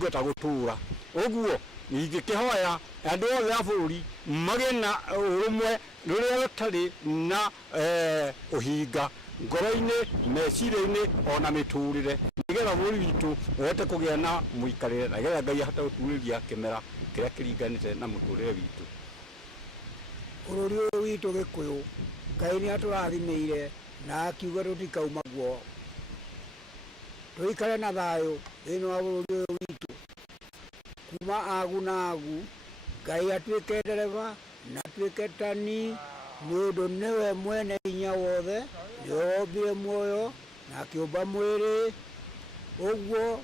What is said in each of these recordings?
gweta gutura uguo ingĩkĩhoya andũ othe a bũrũri magĩe na ũrũmwe rũrĩa rũtarĩ na ũhinga ngoro-inĩ meciria-inĩ ona mĩtũrĩre nĩgetha bũrũri witũ ũhote kũgĩa na mũikarĩre na nĩgetha Ngai ahote gũturĩria kĩmera kĩrĩa kĩringanĩte na mũtũrĩre witũ. Bũrũri ũyũ witũ Gĩkũyũ Ngai nĩatũrathimĩire na akiuga tũtikauma guo, tũikare na thayũ thĩinĩ wa bũrũri ũyũ witũ kuma agu na agu. Ngai atuĩke ndereba na atuĩke tani nĩũndũ nĩwe mwene hinya wothe, nĩwe wombire muoyo na akĩũmba mwĩrĩ, ũguo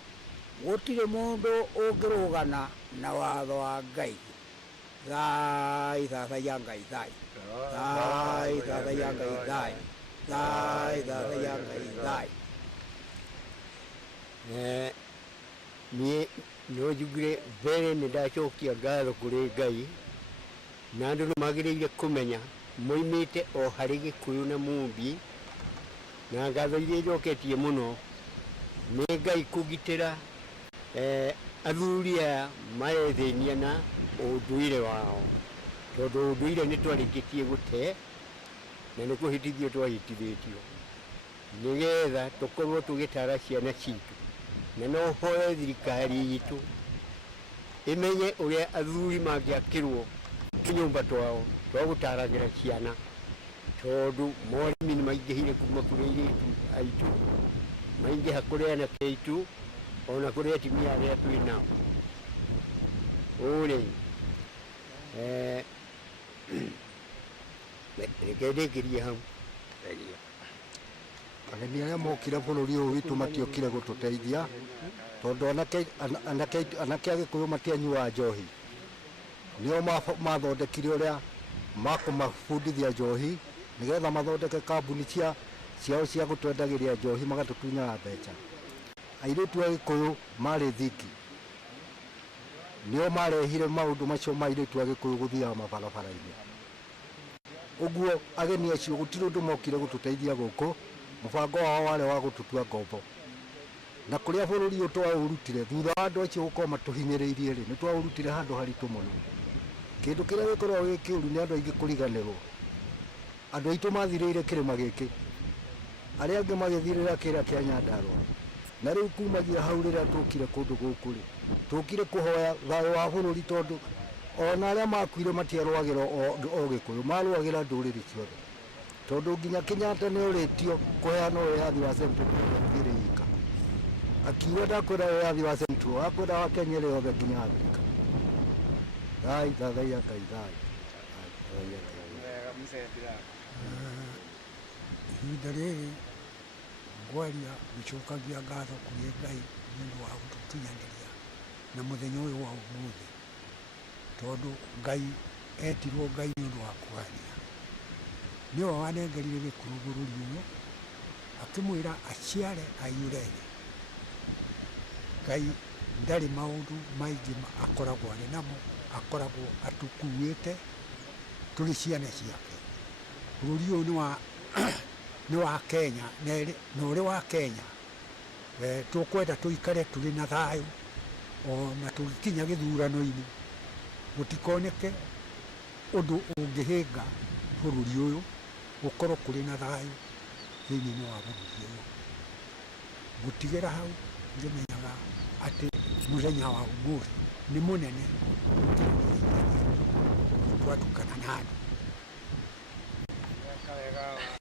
gũtirĩ mũndũ ũngĩrũgana na watho wa Ngai. Thai thathaia Ngai thai, thai thathaia Ngai thai, thai thathaia Ngai thai. Niĩ no njugire mbere nĩ ndacokia ngatho kũrĩ Ngai na andũ nĩmagĩrĩire kũmenya moimĩte o harĩ Gĩkũyũ na Mũmbi, na ngatho iria njoketie mũno nĩ Ngai kũgitĩra athuri aya marethĩnia na ũndũire wao, tondũ ũndũire nĩ twarĩkĩtie gũte na nĩ kũhĩtithio twahĩtithĩtio, nĩgetha tũkorwo tũgĩtara ciana citũ. Na no hoye thirikari itũ ĩmenye ũrĩa athuri mangĩakĩrwo tũnyũmba twao twa gũtaragĩra ciana, tondũ morĩmi nĩmaingĩhire kuma kũrĩ airĩtu aitũ, maingĩha kũrĩ anake aitũ, ona kũrĩ atumia arĩa twĩ nao. Ũrĩ reke ndĩkĩrie hau. Ageni arĩa mokire bũrũri ũyũ witũ matiokire gũtũteithia, tondũ anake a Gĩkũyũ matianyuaga njohi, nĩo mathondekire ũrĩa makũmabundithia njohi nĩgetha mathondeke kambuni ciao cia gũtwendagĩria njohi magatũtunyaga mbeca. Airĩtu a Gĩkũyũ marĩ thiki, nĩo marehire maũndũ macio ma airĩtu a Gĩkũyũ gũthiaga mabarabara-inĩ. Ũguo ageni acio gũtirĩ ũndũ mokire gũtũteithia gũkũ, mũbango wao warĩ wa gũtũtua ngombo. Na kũrĩa bũrũri ũyũ twaũrutire thutha wa andũ acio gũkorwo matũhinyĩrĩirie rĩ, nĩ twaũrutire handũ haritũ mũno. Kĩndũ kĩrĩa gĩkoragwo gĩ kĩũru nĩ andũ aingĩ kũriganĩrwo. Andũ aitũ mathirĩire kĩrĩma gĩkĩ, arĩa angĩ magĩthirĩra kĩrĩa kĩa Nyandarua. Na rĩu kumagia hau rĩrĩa tũkire kũndũ gũkũ rĩ, tũkire kũhoya thayũ wa bũrũri, tondũ ona arĩa makuire matiarũagĩra o Gĩkũyũ, marũagĩra ndũrĩrĩ ciothe, tondũ nginya Kenyatta nĩorĩtio kũheana wĩyathi wa Central Kenya ika, akiuga ndakwenda wĩyathi wa Central, akwenda wa Kenya yothe nginya Afrika. Thai thathaia Ngai thai. Ihinda rĩrĩ ngwaria gĩcokagia ngatho kũrĩ Ngai nĩũndũ wa gũtũkinyanĩria na mũthenya ũyũ wa ũmũthĩ, tondũ Ngai etirwo Ngai nĩũndũ wa kũgania. Nĩwe wanengerire Gĩkũyũ bũrũri ũyũ akĩmwĩra aciare aiyũrene. Ngai ndarĩ maũndũ maingĩ akoragwo arĩ namo, akoragwo atũkuĩte tũrĩ ciana ciake. Bũrũri ũyũ nĩ wa Kenya, na ũrĩ wa Kenya tũkwenda tũikare tũrĩ na thayũ, ona tũgĩkinya gĩthurano-inĩ gũtikoneke ũndũ ũngĩhĩnga bũrũri ũyũ, gũkorwo kũrĩ na thayũ thĩinĩ wa bũrũri ũyũ. Gũtigĩra hau ngĩmenyaga atĩ mũthenya wa ũmũthĩ nĩ mũnene, twatukana na andũ.